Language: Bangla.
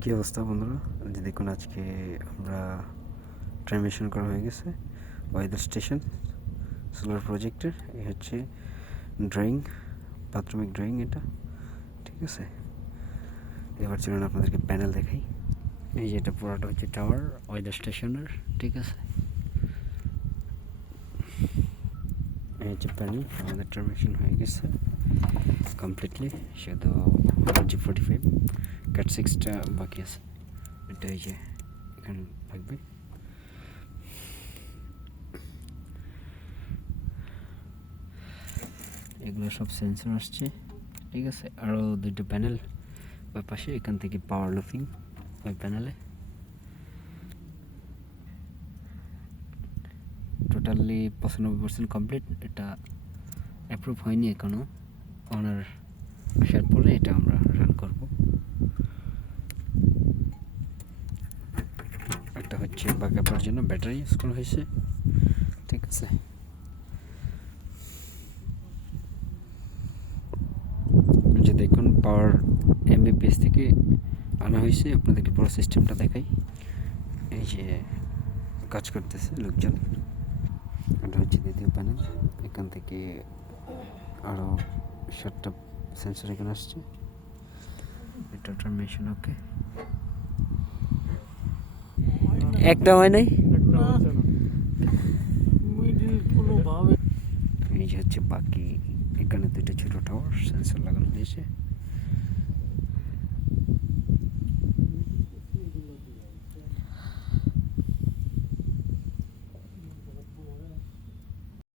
কী অবস্থা বন্ধুরা? যে দেখুন আজকে আমরা ট্রানজিশন করা হয়ে গেছে ওয়েদার স্টেশন সোলার প্রজেক্টের। এই হচ্ছে ড্রয়িং, প্রাথমিক ড্রয়িং এটা, ঠিক আছে। এবার চলুন আপনাদেরকে প্যানেল দেখাই। এই যে এটা পুরোটা হচ্ছে টাওয়ার ওয়েদার স্টেশনের, ঠিক আছে। এই হচ্ছে প্যানেল, আমাদের ট্রানজিশন হয়ে গেছে কমপ্লিটলি। শুধু G45 ক্যাট 6টা বাকি আছে। এটা এই যে এখানে থাকবে। এগুলো সব সেন্সর আসছে, ঠিক আছে। আরও দুটো প্যানেল ওই পাশে, এখান থেকে পাওয়ার লুপিং ওই প্যানেলে। Totally 95% complete. এটা অ্যাপ্রুভ হয়নি এখনও, ওনার আসার পরে এটা আমরা রান করব। একটা হচ্ছে ব্যাকআপের জন্য ব্যাটারি ইউজ করা হয়েছে, ঠিক আছে। যে দেখুন পাওয়ার এমবিপিএস থেকে আনা হয়েছে, আপনাদেরকে পুরো সিস্টেমটা দেখাই। এই যে কাজ করতেছে লোকজন, এটা হচ্ছে দ্বিতীয় প্যানেল। এখান থেকে আরও 7টা সেন্সর এখানে আসছে। এটা ট্রানজিশন ওকে, একটা হয় নাই। এই যে হচ্ছে বাকি, এখানে দুটো ছোটো টাওয়ার সেন্সর লাগানো হয়েছে।